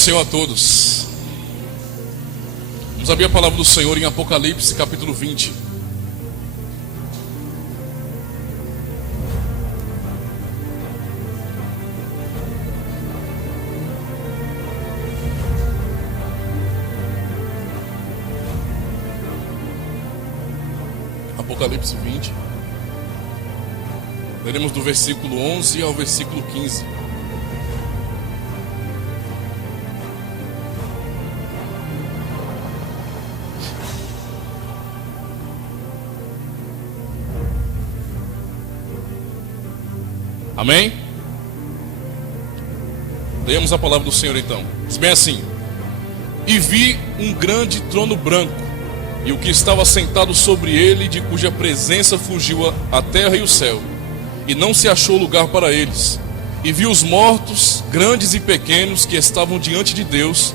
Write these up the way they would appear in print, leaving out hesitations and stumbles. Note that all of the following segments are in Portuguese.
do Senhor a todos. Vamos abrir a palavra do Senhor em Apocalipse capítulo 20. Apocalipse 20. Leremos do versículo 11 ao versículo 15. Amém? Leamos a palavra do Senhor então. Diz bem assim: E vi um grande trono branco, e o que estava sentado sobre ele, de cuja presença fugiu a terra e o céu, e não se achou lugar para eles. E vi os mortos, grandes e pequenos, que estavam diante de Deus,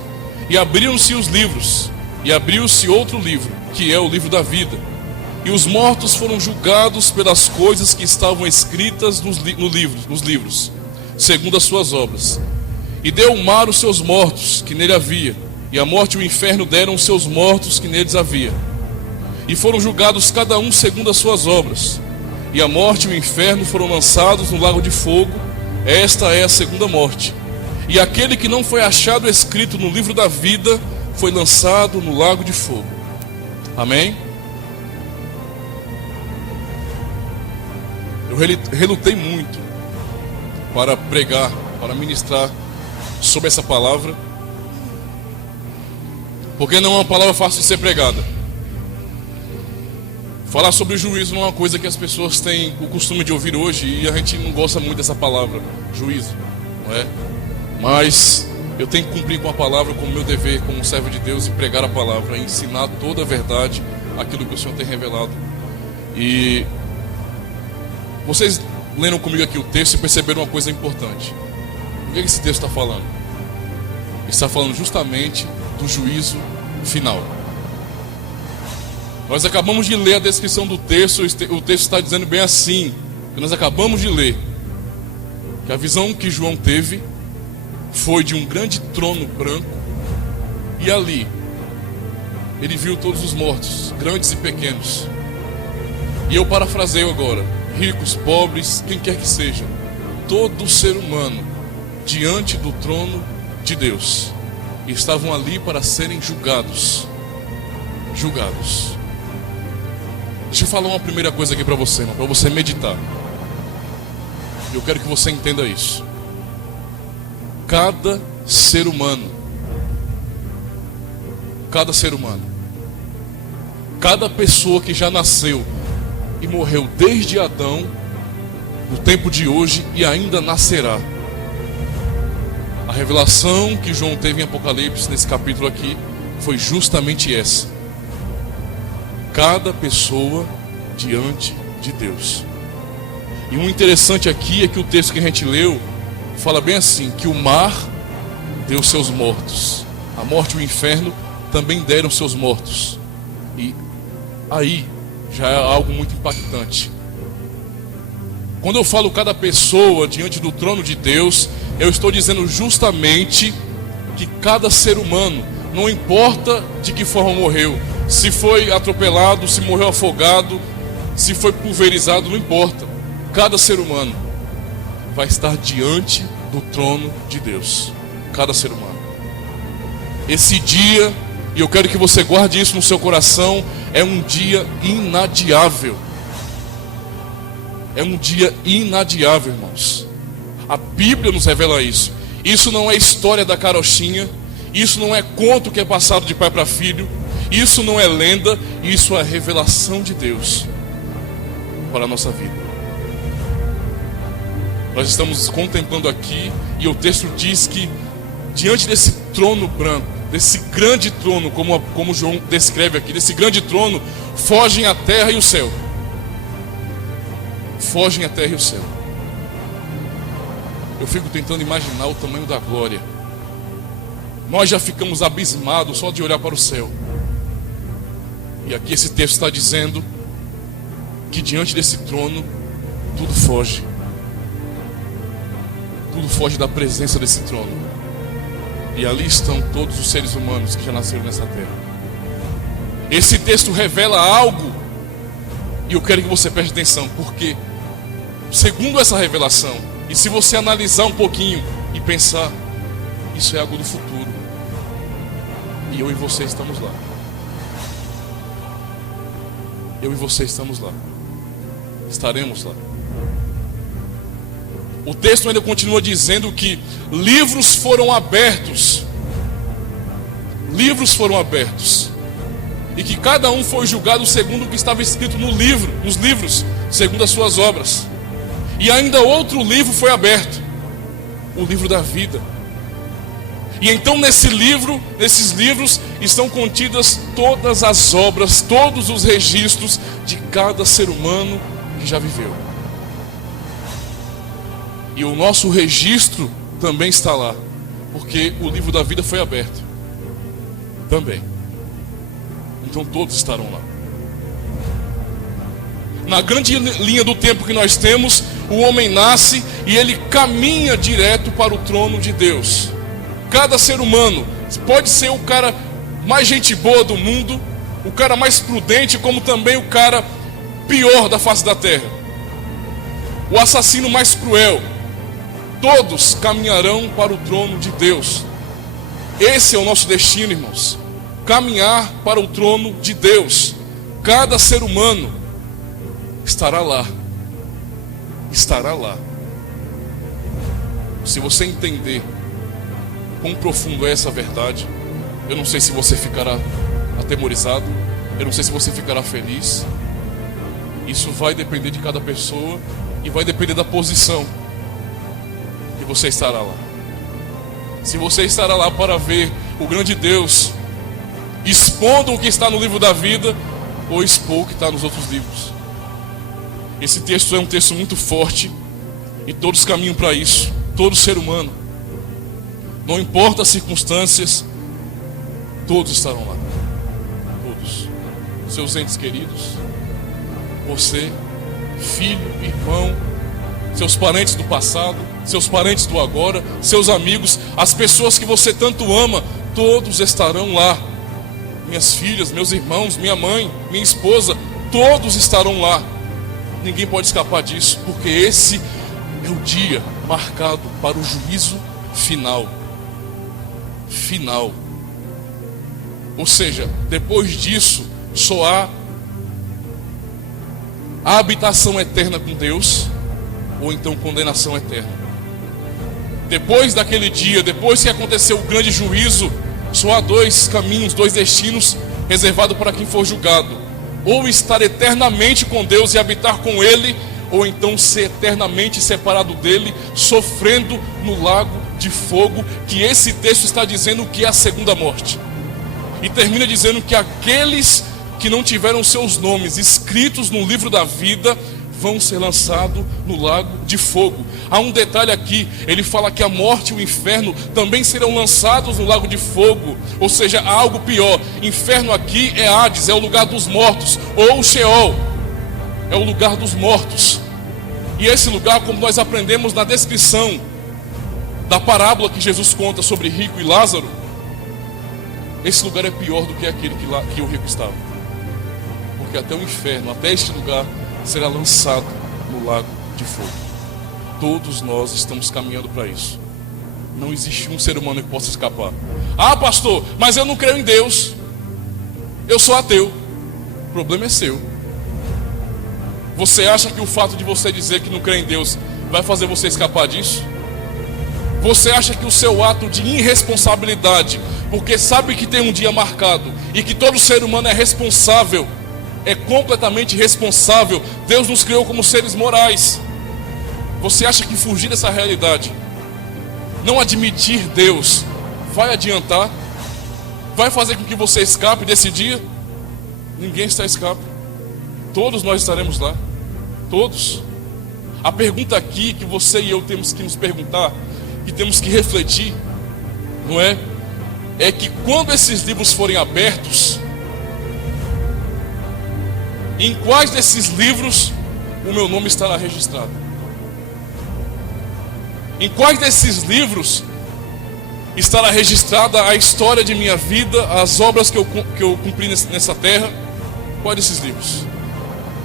e abriram-se os livros, e abriu-se outro livro, que é o livro da vida. E os mortos foram julgados pelas coisas que estavam escritas nos livros, segundo as suas obras. E deu o mar os seus mortos, que nele havia, e a morte e o inferno deram os seus mortos, que neles havia. E foram julgados cada um segundo as suas obras. E a morte e o inferno foram lançados no lago de fogo. Esta é a segunda morte. E aquele que não foi achado escrito no livro da vida foi lançado no lago de fogo. Amém? Eu relutei muito para pregar, para ministrar sobre essa palavra, porque não é uma palavra fácil de ser pregada. Falar sobre juízo não é uma coisa que as pessoas têm o costume de ouvir hoje, e a gente não gosta muito dessa palavra, juízo, não é? Mas eu tenho que cumprir com a palavra como meu dever, como servo de Deus, e pregar a palavra, e ensinar toda a verdade, aquilo que o Senhor tem revelado. E vocês leram comigo aqui o texto e perceberam uma coisa importante. O que esse texto está falando? Ele está falando justamente do juízo final. Nós acabamos de ler a descrição do texto. O texto está dizendo bem assim, que nós acabamos de ler, que a visão que João teve foi de um grande trono branco, e ali ele viu todos os mortos, grandes e pequenos. E eu parafraseio agora: ricos, pobres, quem quer que seja, todo ser humano diante do trono de Deus, e estavam ali para serem julgados. Deixa eu falar uma primeira coisa aqui para você, irmão, para você meditar. Eu quero que você entenda isso. Cada ser humano, cada pessoa que já nasceu e morreu desde Adão, no tempo de hoje, e ainda nascerá. A revelação que João teve em Apocalipse, nesse capítulo aqui, foi justamente essa: cada pessoa diante de Deus. E o interessante aqui é que o texto que a gente leu fala bem assim, que o mar deu seus mortos, a morte e o inferno também deram seus mortos. E aí já é algo muito impactante. Quando eu falo cada pessoa diante do trono de Deus, eu estou dizendo justamente que cada ser humano, não importa de que forma morreu, se foi atropelado, se morreu afogado, se foi pulverizado, não importa. Cada ser humano vai estar diante do trono de Deus. Cada ser humano. Esse dia, e eu quero que você guarde isso no seu coração, é um dia inadiável. É um dia inadiável, irmãos. A Bíblia nos revela isso. Isso não é história da carochinha. Isso não é conto que é passado de pai para filho. Isso não é lenda. Isso é revelação de Deus para a nossa vida. Nós estamos contemplando aqui, e o texto diz que diante desse trono branco, desse grande trono, como João descreve aqui, desse grande trono, fogem a terra e o céu. Fogem a terra e o céu. Eu fico tentando imaginar o tamanho da glória. Nós já ficamos abismados só de olhar para o céu. E aqui esse texto está dizendo que diante desse trono tudo foge. Tudo foge da presença desse trono. E ali estão todos os seres humanos que já nasceram nessa terra. Esse texto revela algo, e eu quero que você preste atenção, porque segundo essa revelação, e se você analisar um pouquinho e pensar, isso é algo do futuro. E eu e você estamos lá. Eu e você estamos lá. Estaremos lá. O texto ainda continua dizendo que livros foram abertos. Livros foram abertos. E que cada um foi julgado segundo o que estava escrito no livro, nos livros, segundo as suas obras. E ainda outro livro foi aberto, o livro da vida. E então nesses livros estão contidas todas as obras, todos os registros de cada ser humano que já viveu. E o nosso registro também está lá, porque o livro da vida foi aberto também. Então todos estarão lá. Na grande linha do tempo que nós temos, o homem nasce e ele caminha direto para o trono de Deus. Cada ser humano pode ser o cara mais gente boa do mundo, o cara mais prudente, como também o cara pior da face da terra, o assassino mais cruel. Todos caminharão para o trono de Deus. Esse é o nosso destino, irmãos. Caminhar para o trono de Deus. Cada ser humano estará lá. Estará lá. Se você entender quão profundo é essa verdade, eu não sei se você ficará atemorizado, eu não sei se você ficará feliz. Isso vai depender de cada pessoa e vai depender da posição que você estará lá. Se você estará lá para ver o grande Deus expondo o que está no livro da vida, ou expor o que está nos outros livros. Esse texto é um texto muito forte, e todos caminham para isso. Todo ser humano, não importa as circunstâncias, todos estarão lá. Todos. Seus entes queridos, você, filho, irmão, seus parentes do passado, seus parentes do agora, seus amigos, as pessoas que você tanto ama, todos estarão lá. Minhas filhas, meus irmãos, minha mãe, minha esposa, todos estarão lá. Ninguém pode escapar disso, porque esse é o dia marcado para o juízo final. Final. Ou seja, depois disso, só há a habitação eterna com Deus, ou então condenação eterna. Depois daquele dia, depois que aconteceu o grande juízo, só há dois caminhos, dois destinos reservados para quem for julgado: ou estar eternamente com Deus e habitar com Ele, ou então ser eternamente separado dele, sofrendo no lago de fogo, que esse texto está dizendo que é a segunda morte. E termina dizendo que aqueles que não tiveram seus nomes escritos no livro da vida vão ser lançados no lago de fogo. Há um detalhe aqui, ele fala que a morte e o inferno também serão lançados no lago de fogo. Ou seja, há algo pior. Inferno aqui é Hades, é o lugar dos mortos, ou Sheol, é o lugar dos mortos. E esse lugar, como nós aprendemos na descrição da parábola que Jesus conta sobre rico e Lázaro, esse lugar é pior do que aquele que o rico estava. Porque até o inferno, até este lugar, será lançado no lago de fogo. Todos nós estamos caminhando para isso. Não existe um ser humano que possa escapar. Ah, pastor, mas eu não creio em Deus, eu sou ateu. O problema é seu. Você acha que o fato de você dizer que não crê em Deus vai fazer você escapar disso? Você acha que o seu ato de irresponsabilidade, porque sabe que tem um dia marcado e que todo ser humano é responsável, é completamente responsável, Deus nos criou como seres morais. Você acha que fugir dessa realidade, não admitir Deus, vai adiantar? Vai fazer com que você escape desse dia? Ninguém está escape. Todos nós estaremos lá. Todos. A pergunta aqui que você e eu temos que nos perguntar, que temos que refletir, não é? É que quando esses livros forem abertos, em quais desses livros o meu nome estará registrado? Em quais desses livros estará registrada a história de minha vida, as obras que eu cumpri nessa terra. Quais desses livros?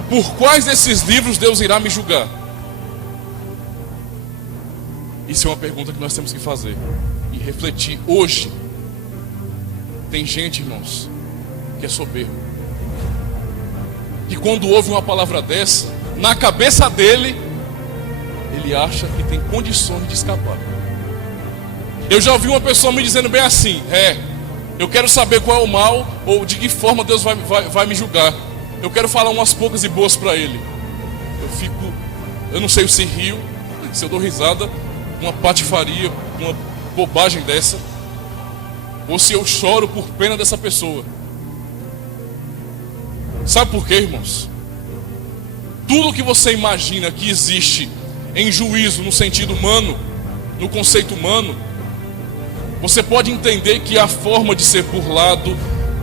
Por quais desses livros Deus irá me julgar? Isso é uma pergunta que nós temos que fazer e refletir hoje. Tem gente, irmãos, que é soberbo, que quando ouve uma palavra dessa, na cabeça dele, ele acha que tem condições de escapar. Eu já ouvi uma pessoa me dizendo bem assim: eu quero saber qual é o mal, ou de que forma Deus vai me julgar. Eu quero falar umas poucas e boas para ele. Eu não sei se rio, se eu dou risada, uma patifaria, uma bobagem dessa, ou se eu choro por pena dessa pessoa. Sabe por quê, irmãos? Tudo que você imagina que existe em juízo, no sentido humano, no conceito humano, você pode entender que a forma de ser burlado,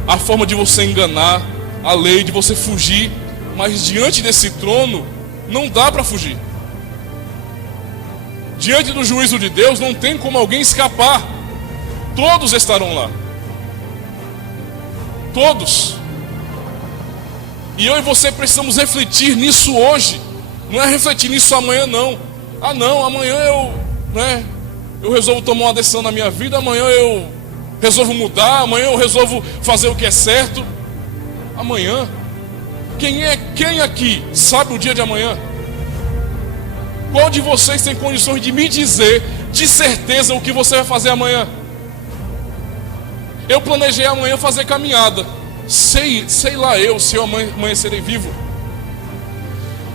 a forma de você enganar a lei, de você fugir, mas diante desse trono não dá para fugir. Diante do juízo de Deus não tem como alguém escapar. Todos estarão lá. Todos. E eu e você precisamos refletir nisso hoje. Não é refletir nisso amanhã, não. Não, amanhã eu resolvo tomar uma decisão na minha vida, amanhã eu resolvo mudar, amanhã eu resolvo fazer o que é certo. Amanhã? Quem aqui sabe o dia de amanhã? Qual de vocês tem condições de me dizer de certeza o que você vai fazer amanhã? Eu planejei amanhã fazer caminhada. Sei lá se eu amanhecerei vivo.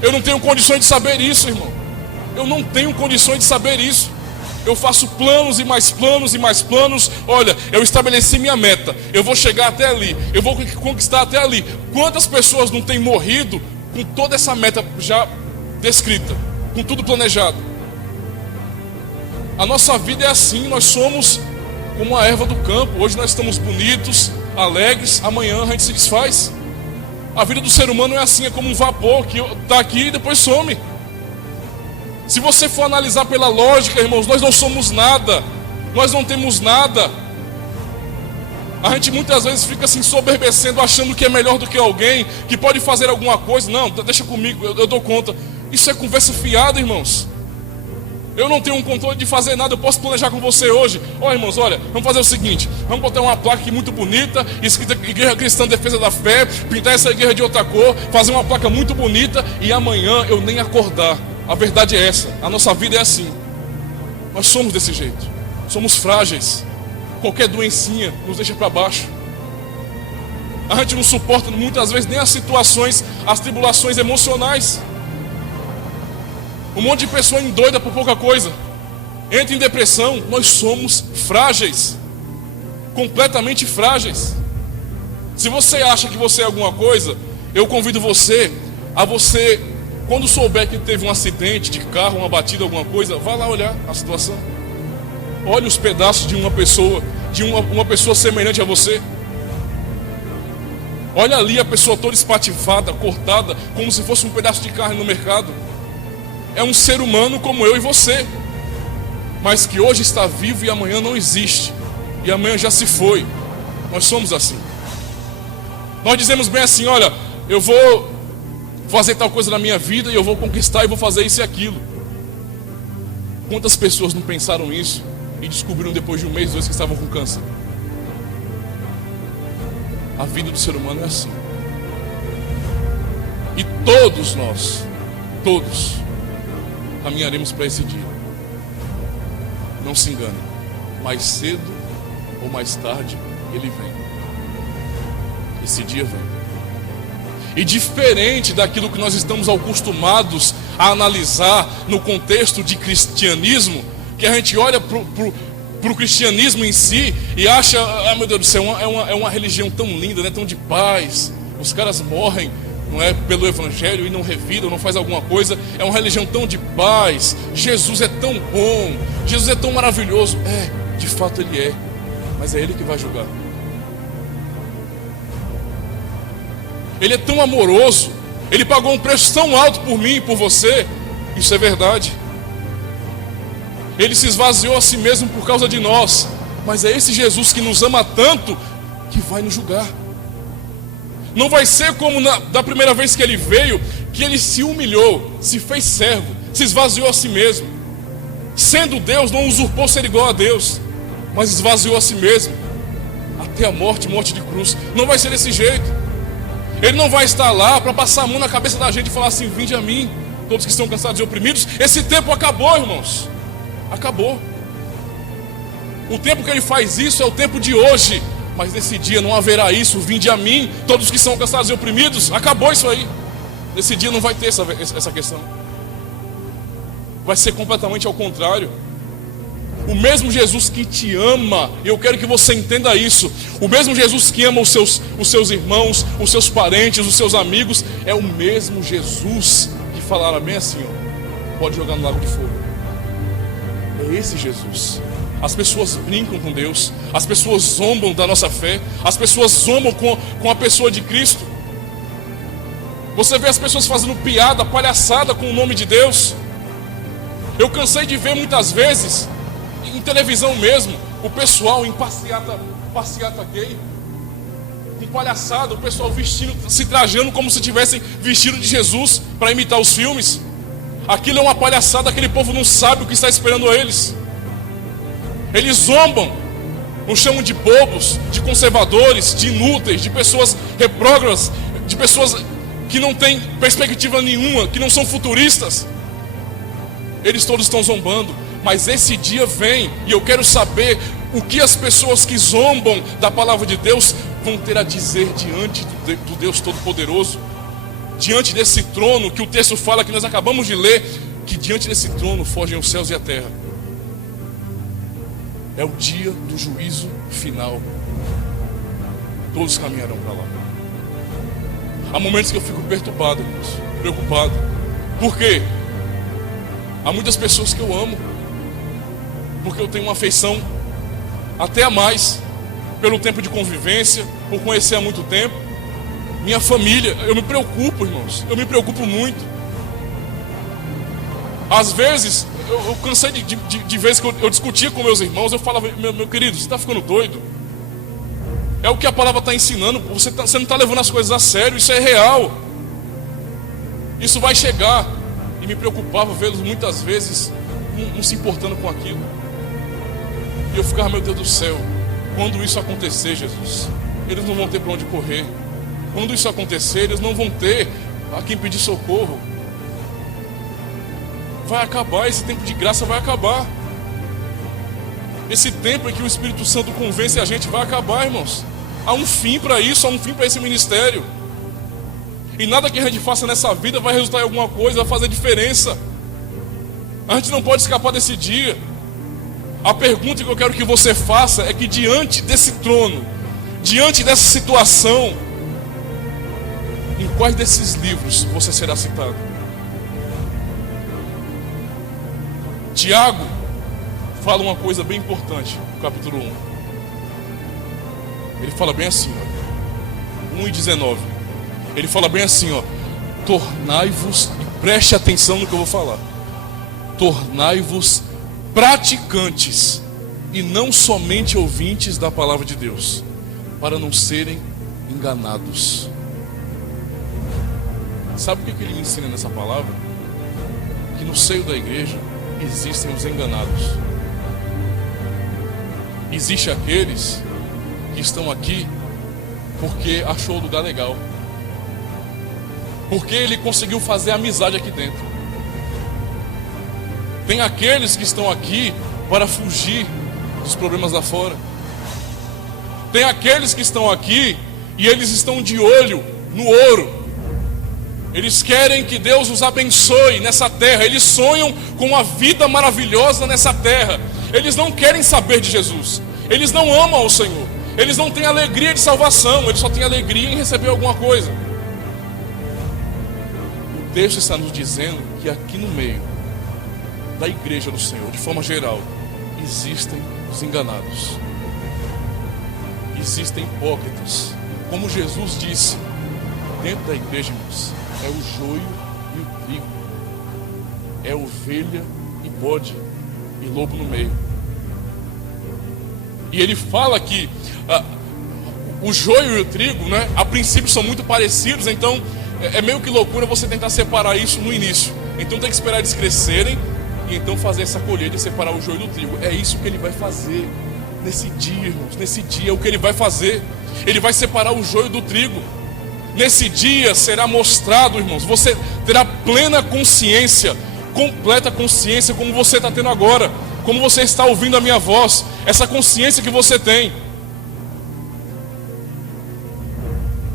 Eu não tenho condições de saber isso, irmão. Eu não tenho condições de saber isso. Eu faço planos e mais planos e mais planos. Olha, eu estabeleci minha meta. Eu vou chegar até ali. Eu vou conquistar até ali. Quantas pessoas não têm morrido com toda essa meta já descrita, com tudo planejado? A nossa vida é assim. Nós somos como a erva do campo. Hoje nós estamos bonitos, alegres. Amanhã a gente se desfaz. A vida do ser humano é assim. É como um vapor que está aqui e depois some. Se você for analisar pela lógica, irmãos, nós não somos nada. Nós não temos nada. A gente muitas vezes fica assim soberbecendo, achando que é melhor do que alguém, que pode fazer alguma coisa. Não, deixa comigo, eu dou conta. Isso é conversa fiada, irmãos. Eu não tenho um controle de fazer nada. Eu posso planejar com você hoje. Irmãos, olha, vamos fazer o seguinte: vamos botar uma placa aqui muito bonita, escrita Igreja Cristã Defesa da Fé, pintar essa igreja de outra cor, fazer uma placa muito bonita, e amanhã eu nem acordar. A verdade é essa, a nossa vida é assim. Nós somos desse jeito. Somos frágeis. Qualquer doencinha nos deixa para baixo. A gente não suporta muitas vezes nem as situações, as tribulações emocionais. Um monte de pessoa endoida por pouca coisa, entra em depressão. Nós somos frágeis. Completamente frágeis. Se você acha que você é alguma coisa, eu convido você a você, quando souber que teve um acidente de carro, uma batida, alguma coisa, vá lá olhar a situação. Olhe os pedaços de uma pessoa, uma pessoa semelhante a você. Olha ali a pessoa toda espatifada, cortada, como se fosse um pedaço de carne no mercado. É um ser humano como eu e você, mas que hoje está vivo e amanhã não existe, e amanhã já se foi. Nós somos assim. Nós dizemos bem assim: olha, eu vou fazer tal coisa na minha vida, e eu vou conquistar, e vou fazer isso e aquilo. Quantas pessoas não pensaram isso e descobriram depois de um mês, 2 que estavam com câncer? A vida do ser humano é assim. E todos nós, todos, caminharemos para esse dia. Não se engane, mais cedo ou mais tarde ele vem. Esse dia vem. E diferente daquilo que nós estamos acostumados a analisar no contexto de cristianismo, que a gente olha para o cristianismo em si e acha: meu Deus do céu, é uma religião tão linda, né? Tão de paz. Os caras morrem, não é, pelo evangelho e não revidam, não faz alguma coisa. É uma religião tão de paz. Jesus é tão bom, Jesus é tão maravilhoso. De fato ele é, mas é ele que vai julgar. Ele é tão amoroso, ele pagou um preço tão alto por mim e por você. Isso é verdade. Ele se esvaziou a si mesmo por causa de nós. Mas é esse Jesus que nos ama tanto que vai nos julgar. Não vai ser como da primeira vez que ele veio, que ele se humilhou, se fez servo, se esvaziou a si mesmo. Sendo Deus, não usurpou ser igual a Deus, mas esvaziou a si mesmo, até a morte de cruz. Não vai ser desse jeito. Ele não vai estar lá para passar a mão na cabeça da gente e falar assim: vinde a mim, todos que estão cansados e oprimidos. Esse tempo acabou, irmãos. Acabou. O tempo que ele faz isso é o tempo de hoje. Mas nesse dia não haverá isso: vinde a mim, todos que são cansados e oprimidos. Acabou isso aí. Nesse dia não vai ter essa questão. Vai ser completamente ao contrário. O mesmo Jesus que te ama, e eu quero que você entenda isso, o mesmo Jesus que ama os seus irmãos, os seus parentes, os seus amigos, é o mesmo Jesus que falará bem assim: ó, pode jogar no lago de fogo. É esse Jesus. As pessoas brincam com Deus, as pessoas zombam da nossa fé, as pessoas zombam com a pessoa de Cristo. Você vê as pessoas fazendo piada, palhaçada com o nome de Deus. Eu cansei de ver muitas vezes, em televisão mesmo, o pessoal em passeata gay, com palhaçada, o pessoal vestindo, se trajando como se tivessem vestido de Jesus para imitar os filmes. Aquilo é uma palhaçada, aquele povo não sabe o que está esperando a eles. Eles zombam, nos chamam de bobos, de conservadores, de inúteis, de pessoas retrógradas, de pessoas que não têm perspectiva nenhuma, que não são futuristas. Eles todos estão zombando, mas esse dia vem, e eu quero saber o que as pessoas que zombam da palavra de Deus vão ter a dizer diante do Deus Todo-Poderoso, diante desse trono que o texto fala, que nós acabamos de ler, que diante desse trono fogem os céus e a terra. É o dia do juízo final. Todos caminharão para lá. Há momentos que eu fico perturbado, irmãos, preocupado. Por quê? Há muitas pessoas que eu amo, porque eu tenho uma afeição até a mais, pelo tempo de convivência, por conhecer há muito tempo. Minha família, eu me preocupo, irmãos, eu me preocupo muito. Às vezes, eu cansei de vezes que eu discutia com meus irmãos, eu falava: meu querido, você está ficando doido? É o que a palavra está ensinando, você não está levando as coisas a sério, isso é real. Isso vai chegar. E me preocupava vê-los muitas vezes não se importando com aquilo. E eu ficava: meu Deus do céu, quando isso acontecer, Jesus, eles não vão ter para onde correr. Quando isso acontecer, eles não vão ter a quem pedir socorro. Vai acabar, esse tempo de graça vai acabar. Esse tempo em que o Espírito Santo convence a gente vai acabar, irmãos. Há um fim para isso, há um fim para esse ministério. E nada que a gente faça nessa vida vai resultar em alguma coisa, vai fazer diferença. A gente não pode escapar desse dia. A pergunta que eu quero que você faça é que diante desse trono, diante dessa situação, em quais desses livros você será citado? Tiago fala uma coisa bem importante no capítulo 1. Ele fala bem assim, ó, 1:19. Ele fala bem assim, ó: tornai-vos, e preste atenção no que eu vou falar, tornai-vos praticantes e não somente ouvintes da palavra de Deus, para não serem enganados. Sabe o que ele me ensina nessa palavra? Que no seio da igreja existem os enganados. Existem aqueles que estão aqui porque achou o lugar legal, porque ele conseguiu fazer amizade aqui dentro. Tem aqueles que estão aqui para fugir dos problemas lá fora. Tem aqueles que estão aqui e eles estão de olho no ouro. Eles querem que Deus os abençoe nessa terra. Eles sonham com uma vida maravilhosa nessa terra. Eles não querem saber de Jesus. Eles não amam ao Senhor. Eles não têm alegria de salvação. Eles só têm alegria em receber alguma coisa. O texto está nos dizendo que aqui no meio da igreja do Senhor, de forma geral, existem os enganados. Existem hipócritas. Como Jesus disse, dentro da igreja, irmãos, é o joio e o trigo, é ovelha e bode, e lobo no meio. E ele fala que o joio e o trigo, né, a princípio são muito parecidos, então é meio que loucura você tentar separar isso no início. Então tem que esperar eles crescerem e então fazer essa colheita e separar o joio do trigo. É isso que ele vai fazer nesse dia, irmãos. Nesse dia é o que ele vai fazer. Ele vai separar o joio do trigo. Nesse dia será mostrado, irmãos, você terá plena consciência, completa consciência, como você está tendo agora, como você está ouvindo a minha voz, essa consciência que você tem.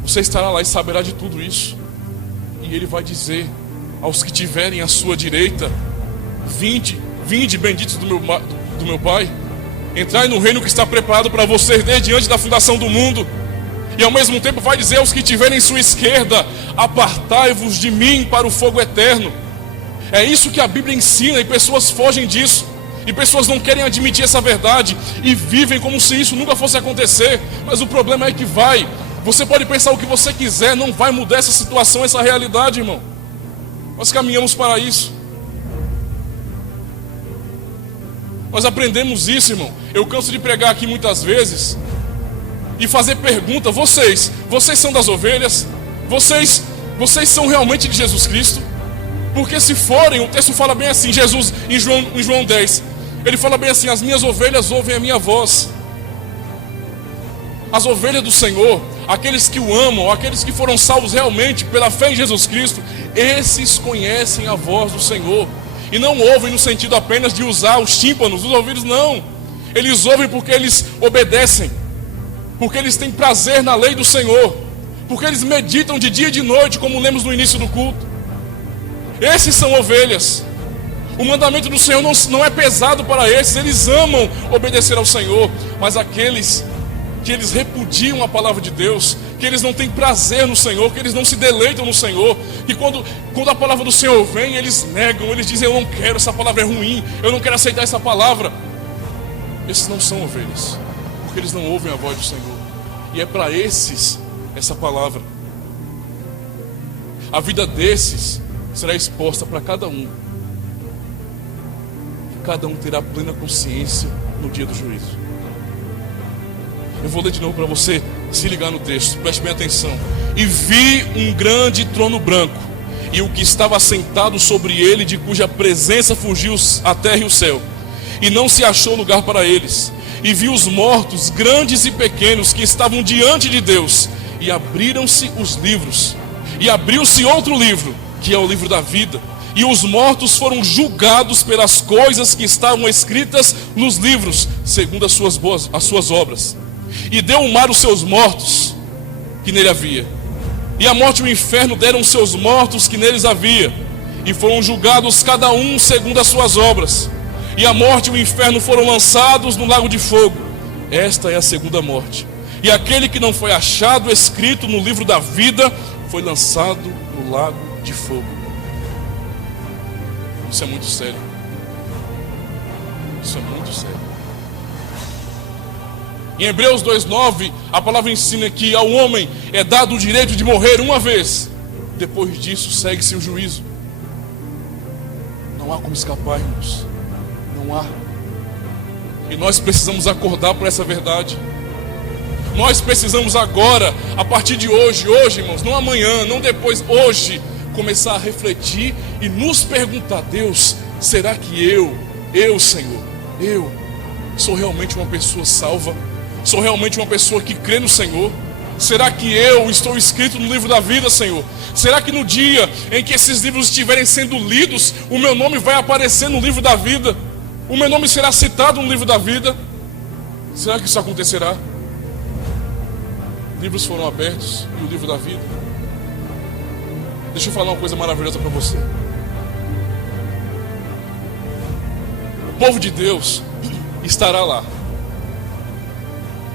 Você estará lá e saberá de tudo isso. E ele vai dizer aos que tiverem à sua direita: vinde benditos do meu Pai, entrai no reino que está preparado para vocês desde antes da fundação do mundo. E ao mesmo tempo vai dizer aos que tiverem em sua esquerda: apartai-vos de mim para o fogo eterno. É isso que a Bíblia ensina, e pessoas fogem disso. E pessoas não querem admitir essa verdade e vivem como se isso nunca fosse acontecer. Mas o problema é que vai. Você pode pensar o que você quiser, não vai mudar essa situação, essa realidade, irmão. Nós caminhamos para isso. Nós aprendemos isso, irmão. Eu canso de pregar aqui muitas vezes e fazer pergunta: vocês são das ovelhas? Vocês são realmente de Jesus Cristo? Porque se forem, o texto fala bem assim, Jesus em João 10, ele fala bem assim: as minhas ovelhas ouvem a minha voz. As ovelhas do Senhor, aqueles que o amam, aqueles que foram salvos realmente pela fé em Jesus Cristo, esses conhecem a voz do Senhor. E não ouvem no sentido apenas de usar os tímpanos, os ouvidos, não. Eles ouvem porque eles obedecem, porque eles têm prazer na lei do Senhor, porque eles meditam de dia e de noite, como lemos no início do culto. Esses são ovelhas. O mandamento do Senhor não é pesado para esses. Eles amam obedecer ao Senhor. Mas aqueles que eles repudiam a palavra de Deus, que eles não têm prazer no Senhor, que eles não se deleitam no Senhor, que quando a palavra do Senhor vem, eles negam, eles dizem: eu não quero, essa palavra é ruim, eu não quero aceitar essa palavra. Esses não são ovelhas, porque eles não ouvem a voz do Senhor. E é para esses essa palavra. A vida desses será exposta para cada um. Cada um terá plena consciência no dia do juízo. Eu vou ler de novo para você se ligar no texto, preste bem atenção. E vi um grande trono branco, e o que estava assentado sobre ele, de cuja presença fugiu a terra e o céu, e não se achou lugar para eles. E vi os mortos, grandes e pequenos, que estavam diante de Deus, e abriram-se os livros. E abriu-se outro livro, que é o livro da vida. E os mortos foram julgados pelas coisas que estavam escritas nos livros, segundo as suas obras. E deu o mar os seus mortos, que nele havia. E a morte e o inferno deram os seus mortos, que neles havia. E foram julgados cada um segundo as suas obras. E a morte e o inferno foram lançados no lago de fogo. Esta é a segunda morte. E aquele que não foi achado escrito no livro da vida foi lançado no lago de fogo. Isso é muito sério. Isso é muito sério. Em Hebreus 2:9, a palavra ensina que ao homem é dado o direito de morrer uma vez. Depois disso, segue-se o juízo. Não há como escapar, irmãos. Não há. E nós precisamos acordar para essa verdade. Nós precisamos agora, a partir de hoje, irmãos, não amanhã, não depois, hoje, começar a refletir e nos perguntar: Deus, será que eu, Senhor, eu sou realmente uma pessoa salva? Sou realmente uma pessoa que crê no Senhor? Será que eu estou escrito no livro da vida, Senhor? Será que no dia em que esses livros estiverem sendo lidos, o meu nome vai aparecer no livro da vida? O meu nome será citado no livro da vida? Será que isso acontecerá? Livros foram abertos e o livro da vida. Deixa eu falar uma coisa maravilhosa para você. O povo de Deus estará lá.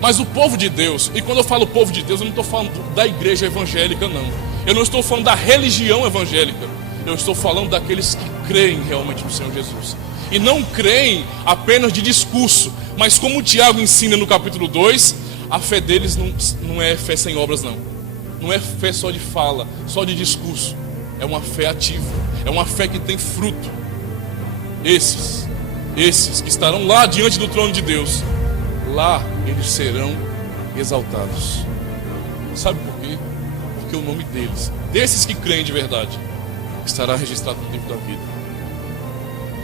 Mas o povo de Deus, e quando eu falo povo de Deus, eu não estou falando da igreja evangélica, não. Eu não estou falando da religião evangélica. Eu estou falando daqueles que creem realmente no Senhor Jesus. E não creem apenas de discurso, mas como o Tiago ensina no capítulo 2, a fé deles não é fé sem obras, não. Não é fé só de fala, só de discurso. É uma fé ativa, é uma fé que tem fruto. Esses que estarão lá diante do trono de Deus, lá eles serão exaltados. Sabe por quê? Porque o nome deles, desses que creem de verdade, estará registrado no livro da vida.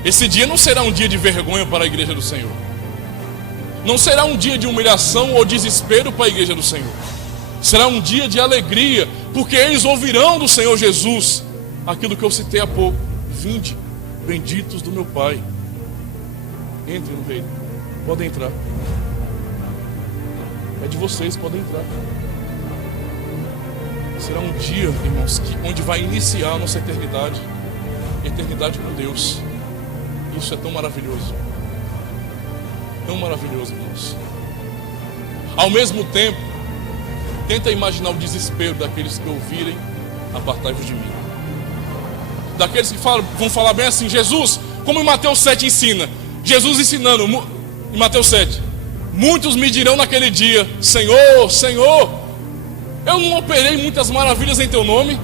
Esse dia não será um dia de vergonha para a igreja do Senhor. Não será um dia de humilhação ou desespero para a igreja do Senhor. Será um dia de alegria, porque eles ouvirão do Senhor Jesus aquilo que eu citei há pouco: vinde, benditos do meu Pai, entrem no reino. Podem entrar. É de vocês, podem entrar. Será um dia, irmãos, onde vai iniciar a nossa eternidade. Eternidade com Deus. Isso é tão maravilhoso. Tão maravilhoso, irmãos. Ao mesmo tempo, tenta imaginar o desespero daqueles que ouvirem: apartai-vos de mim. Daqueles que vão falar bem assim: Jesus, como em Mateus 7 ensina. Jesus ensinando em Mateus 7: muitos me dirão naquele dia: Senhor, Senhor, eu não operei muitas maravilhas em teu nome?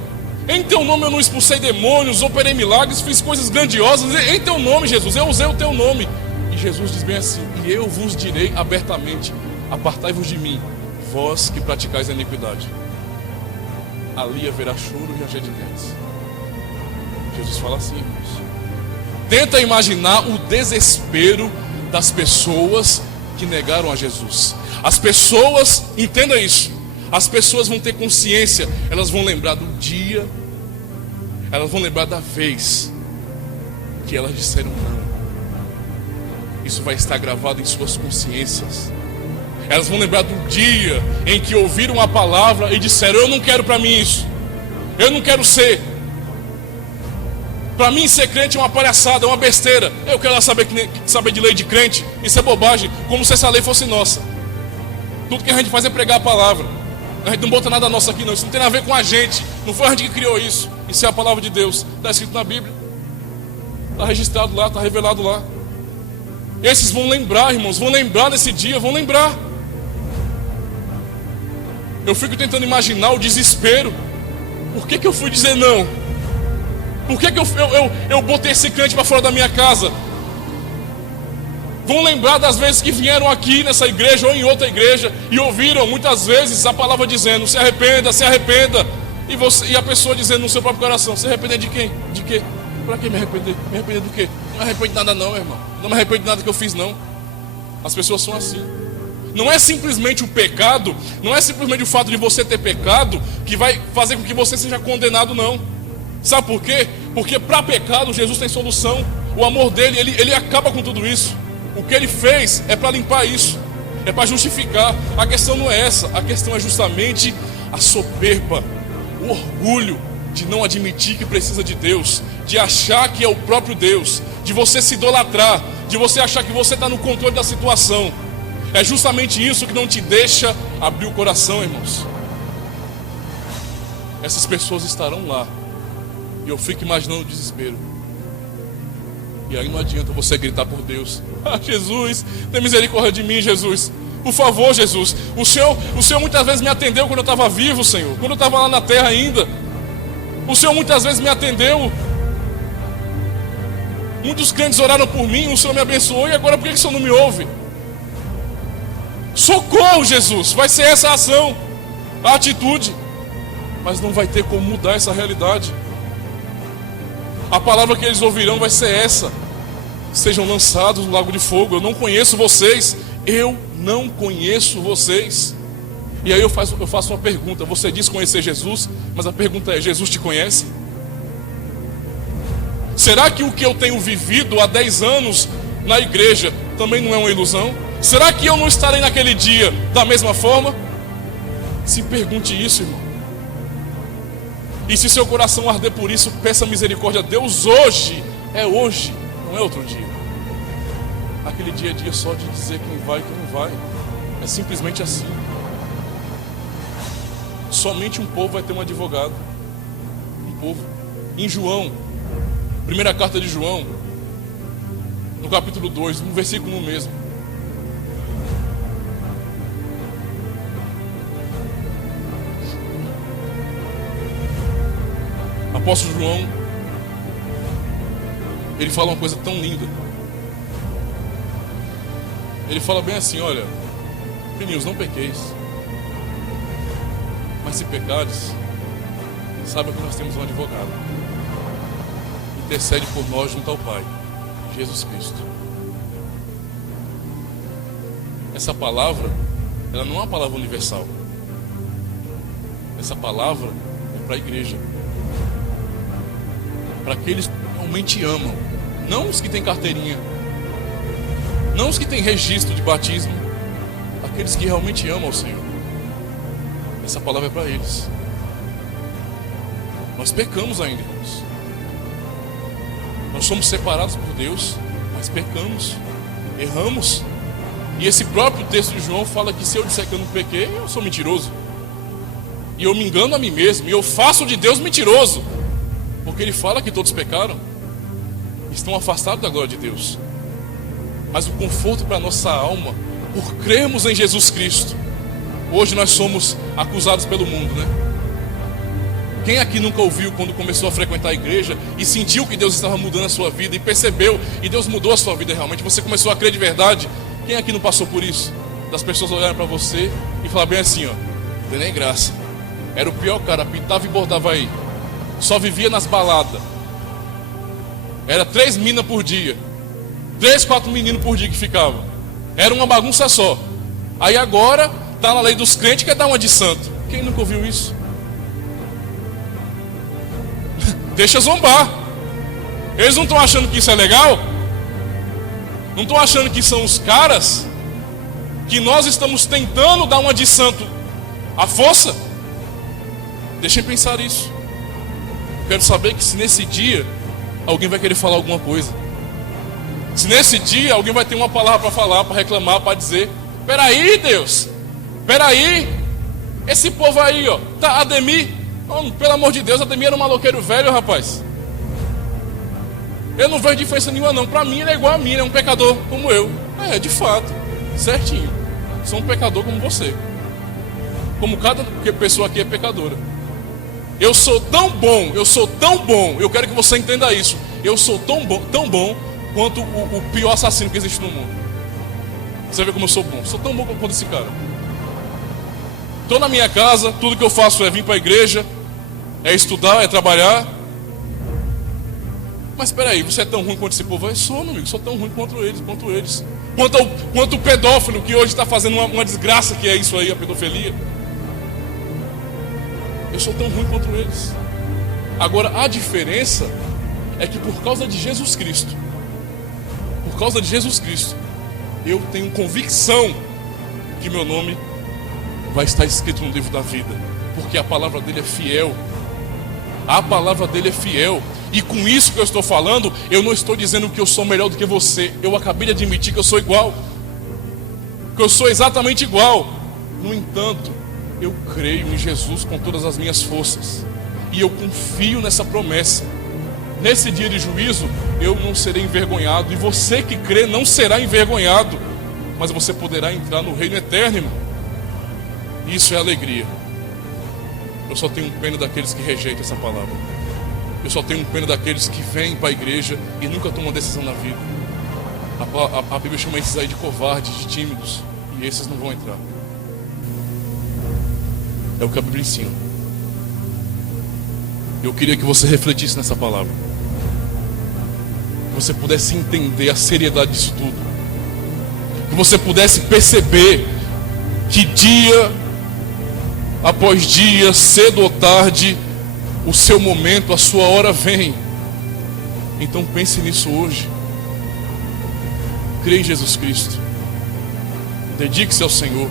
Em teu nome eu não expulsei demônios, operei milagres, fiz coisas grandiosas. Em teu nome, Jesus, eu usei o teu nome. E Jesus diz bem assim: e eu vos direi abertamente: apartai-vos de mim, vós que praticais a iniquidade. Ali haverá choro e ranger de dentes. Jesus fala assim, irmãos. Tenta imaginar o desespero das pessoas que negaram a Jesus. As pessoas, entenda isso, as pessoas vão ter consciência, elas vão lembrar do dia, elas vão lembrar da vez que elas disseram não. Isso vai estar gravado em suas consciências. Elas vão lembrar do dia em que ouviram a palavra e disseram: eu não quero para mim isso, eu não quero ser. Para mim ser crente é uma palhaçada, é uma besteira. Eu quero saber de lei de crente. Isso é bobagem, como se essa lei fosse nossa. Tudo que a gente faz é pregar a palavra. A gente não bota nada nosso aqui não. Isso não tem nada a ver com a gente. Não foi a gente que criou isso. Isso é a palavra de Deus. Está escrito na Bíblia. Está registrado lá, está revelado lá. Esses vão lembrar, irmãos. Vão lembrar desse dia, vão lembrar. Eu fico tentando imaginar o desespero. Por que eu fui dizer não? Por que eu botei esse crente para fora da minha casa? Vão lembrar das vezes que vieram aqui nessa igreja ou em outra igreja e ouviram muitas vezes a palavra dizendo: se arrependa, se arrependa. E a pessoa dizendo no seu próprio coração: se arrepender de quem? De quê? Para que me arrepender? Me arrepender do quê? Não me arrependo de nada não, meu irmão. Não me arrependo de nada que eu fiz não. As pessoas são assim. Não é simplesmente o pecado, não é simplesmente o fato de você ter pecado que vai fazer com que você seja condenado, não. Sabe por quê? Porque para pecado Jesus tem solução. O amor dele, ele acaba com tudo isso. O que ele fez é para limpar isso, é para justificar. A questão não é essa, a questão é justamente a soberba, o orgulho de não admitir que precisa de Deus, de achar que é o próprio Deus, de você se idolatrar, de você achar que você está no controle da situação. É justamente isso que não te deixa abrir o coração, irmãos. Essas pessoas estarão lá. E eu fico imaginando o desespero. E aí não adianta você gritar por Deus: ah, Jesus, tem misericórdia de mim, Jesus. Por favor, Jesus. O Senhor muitas vezes me atendeu quando eu estava vivo, Senhor. Quando eu estava lá na terra ainda. O Senhor muitas vezes me atendeu. Muitos crentes oraram por mim, o Senhor me abençoou. E agora por que o Senhor não me ouve? Socorro, Jesus. Vai ser essa a ação, a atitude. Mas não vai ter como mudar essa realidade. A palavra que eles ouvirão vai ser essa: sejam lançados no lago de fogo. Eu não conheço vocês. Eu não conheço vocês. E aí eu faço uma pergunta. Você diz conhecer Jesus, mas a pergunta é: Jesus te conhece? Será que o que eu tenho vivido há 10 anos na igreja também não é uma ilusão? Será que eu não estarei naquele dia da mesma forma? Se pergunte isso, irmão. E se seu coração arder por isso, peça misericórdia a Deus hoje. É hoje, não é outro dia. Aquele dia é dia só de dizer quem vai e quem não vai. É simplesmente assim. Somente um povo vai ter um advogado. Um povo. Em João, primeira carta de João, no capítulo 2, no versículo 1 mesmo. Apóstolo João, ele fala uma coisa tão linda. Ele fala bem assim: olha, Meninos, não pequeis. Mas se pecares, saiba que nós temos um advogado. Intercede por nós junto ao Pai, Jesus Cristo. Essa palavra, ela não é uma palavra universal. Essa palavra é para a igreja. Para aqueles que realmente amam. Não os que têm carteirinha. Não os que têm registro de batismo. Aqueles que realmente amam o Senhor. Essa palavra é para eles. Nós pecamos ainda, irmãos. Nós somos separados por Deus, mas pecamos, erramos. E esse próprio texto de João fala que se eu disser que eu não pequei, eu sou mentiroso. E eu me engano a mim mesmo, e eu faço de Deus mentiroso. Porque ele fala que todos pecaram, estão afastados da glória de Deus. Mas o conforto para a nossa alma, por crermos em Jesus Cristo. Hoje nós somos acusados pelo mundo, né? Quem aqui nunca ouviu quando começou a frequentar a igreja e sentiu que Deus estava mudando a sua vida e percebeu, e Deus mudou a sua vida realmente, você começou a crer de verdade? Quem aqui não passou por isso? Das pessoas olharem para você e falar bem assim, ó, não tem nem graça. Era o pior cara, pintava e bordava aí. Só vivia nas baladas. Era 3 minas por dia. 3, 4 meninos por dia que ficavam. Era uma bagunça só. Aí agora, tá na lei dos crentes, quer dar uma de santo. Quem nunca ouviu isso? Deixa zombar. Eles não estão achando que isso é legal? Não estão achando que são os caras que nós estamos tentando dar uma de santo à força? Deixem pensar isso. Eu quero saber que se nesse dia alguém vai querer falar alguma coisa. Se nesse dia alguém vai ter uma palavra para falar, para reclamar, para dizer: peraí, Deus, peraí, esse povo aí, ó, tá, Ademir, oh, pelo amor de Deus, Ademir era um maloqueiro velho, rapaz. Eu não vejo diferença nenhuma não, para mim ele é igual a mim, é um pecador como eu. É, de fato, certinho, sou um pecador como você. Como cada pessoa aqui é pecadora. Eu sou tão bom, eu quero que você entenda isso. Eu sou tão bom quanto o pior assassino que existe no mundo. Você vê como eu sou bom, sou tão bom quanto esse cara. Estou na minha casa, tudo que eu faço é vir para a igreja, é estudar, é trabalhar. Mas espera aí, você é tão ruim quanto esse povo? Eu sou, meu amigo, sou tão ruim quanto eles. Quanto o pedófilo que hoje está fazendo uma desgraça que é isso aí, a pedofilia. Eu sou tão ruim quanto eles. Agora a diferença é que por causa de Jesus Cristo, eu tenho convicção que meu nome vai estar escrito no livro da vida, porque a palavra dele é fiel. A palavra dele é fiel. E com isso que eu estou falando, eu não estou dizendo que eu sou melhor do que você. Eu acabei de admitir que eu sou igual, que eu sou exatamente igual. No entanto, eu creio em Jesus com todas as minhas forças, e eu confio nessa promessa. Nesse dia de juízo, eu não serei envergonhado, e você que crê não será envergonhado, mas você poderá entrar no reino eterno, irmão. Isso é alegria. Eu só tenho pena daqueles que rejeitam essa palavra. Eu só tenho pena daqueles que vêm para a igreja e nunca tomam decisão na vida. A Bíblia chama esses aí de covardes, de tímidos, e esses não vão entrar. É o que a Bíblia ensina. Eu queria que você refletisse nessa palavra, que você pudesse entender a seriedade disso tudo, que você pudesse perceber que dia após dia, cedo ou tarde, o seu momento, a sua hora vem. Então pense nisso hoje. Creia em Jesus Cristo. Dedique-se ao Senhor.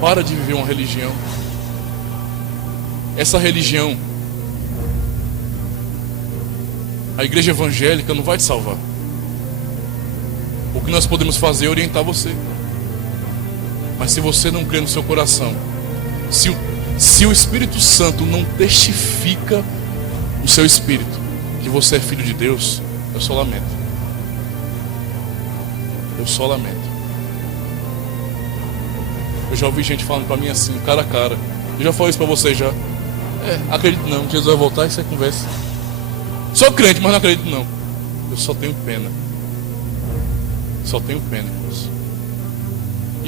Para de viver uma religião. Essa religião, a igreja evangélica, não vai te salvar. O que nós podemos fazer é orientar você. Mas se você não crê no seu coração, se o Espírito Santo não testifica no seu espírito que você é filho de Deus, eu só lamento. Eu só lamento. Eu já ouvi gente falando para mim assim, cara a cara. Eu já falei isso para você já. Acredito não, Jesus vai voltar e você conversa. Sou crente, mas não acredito não. Eu só tenho pena. Só tenho pena, irmãos.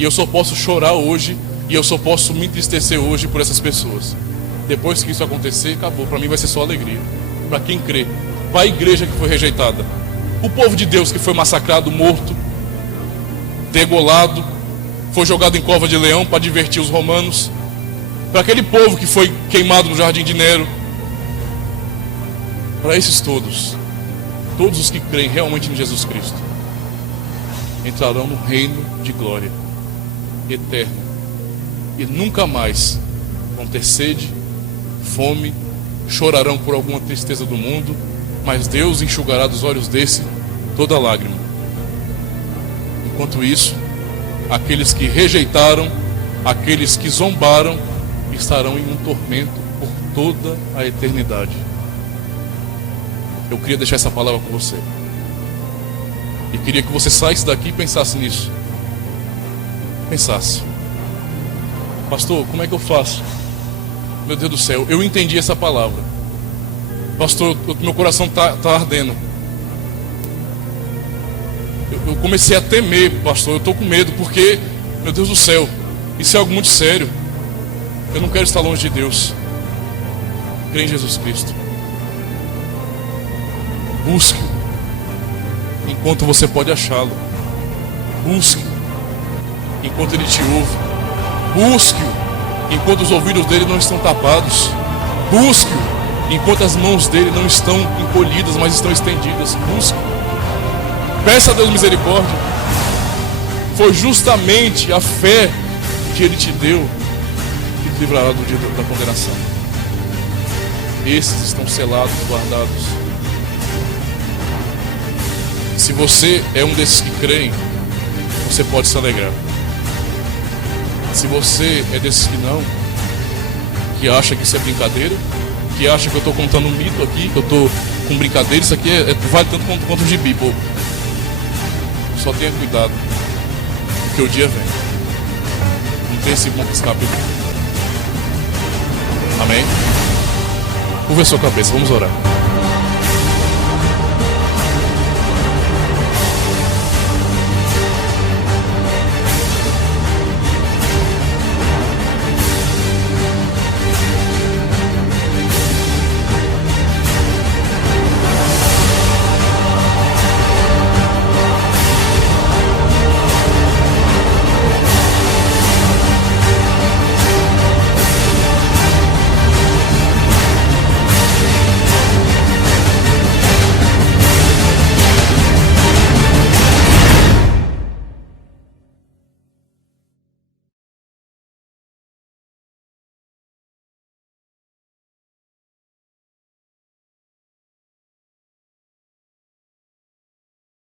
E eu só posso chorar hoje, e eu só posso me entristecer hoje por essas pessoas. Depois que isso acontecer, acabou. Para mim vai ser só alegria. Para quem crê. Para a igreja que foi rejeitada. O povo de Deus que foi massacrado, morto, degolado, foi jogado em cova de leão para divertir os romanos. Para aquele povo que foi queimado no jardim de Nero. Para esses todos os que creem realmente em Jesus Cristo, entrarão no reino de glória eterno. E nunca mais vão ter sede, fome, chorarão por alguma tristeza do mundo, mas Deus enxugará dos olhos desse toda lágrima. Enquanto isso, aqueles que rejeitaram, aqueles que zombaram, estarão em um tormento por toda a eternidade. Eu queria deixar essa palavra com você. E queria que você saísse daqui e pensasse nisso. Pensasse. Pastor, como é que eu faço? Meu Deus do céu, eu entendi essa palavra. Pastor, meu coração está ardendo. Eu comecei a temer, pastor. Eu estou com medo porque, meu Deus do céu, isso é algo muito sério. Eu não quero estar longe de Deus. Crê em Jesus Cristo. Busque enquanto você pode achá-lo. Busque enquanto Ele te ouve. Busque-o enquanto os ouvidos dele não estão tapados. Busque-o enquanto as mãos dele não estão encolhidas, mas estão estendidas. Busque. Peça a Deus misericórdia. Foi justamente a fé que Ele te deu que te livrará do dia da condenação. Esses estão selados, guardados. Se você é um desses que creem, você pode se alegrar. Se você é desses que não, que acha que isso é brincadeira, que acha que eu estou contando um mito aqui, que eu estou com brincadeira, isso aqui vale tanto quanto um gibi, pô. Só tenha cuidado, porque o dia vem. Não tem esse bom escape. Amém? Curva a sua cabeça, vamos orar.